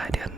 I didn't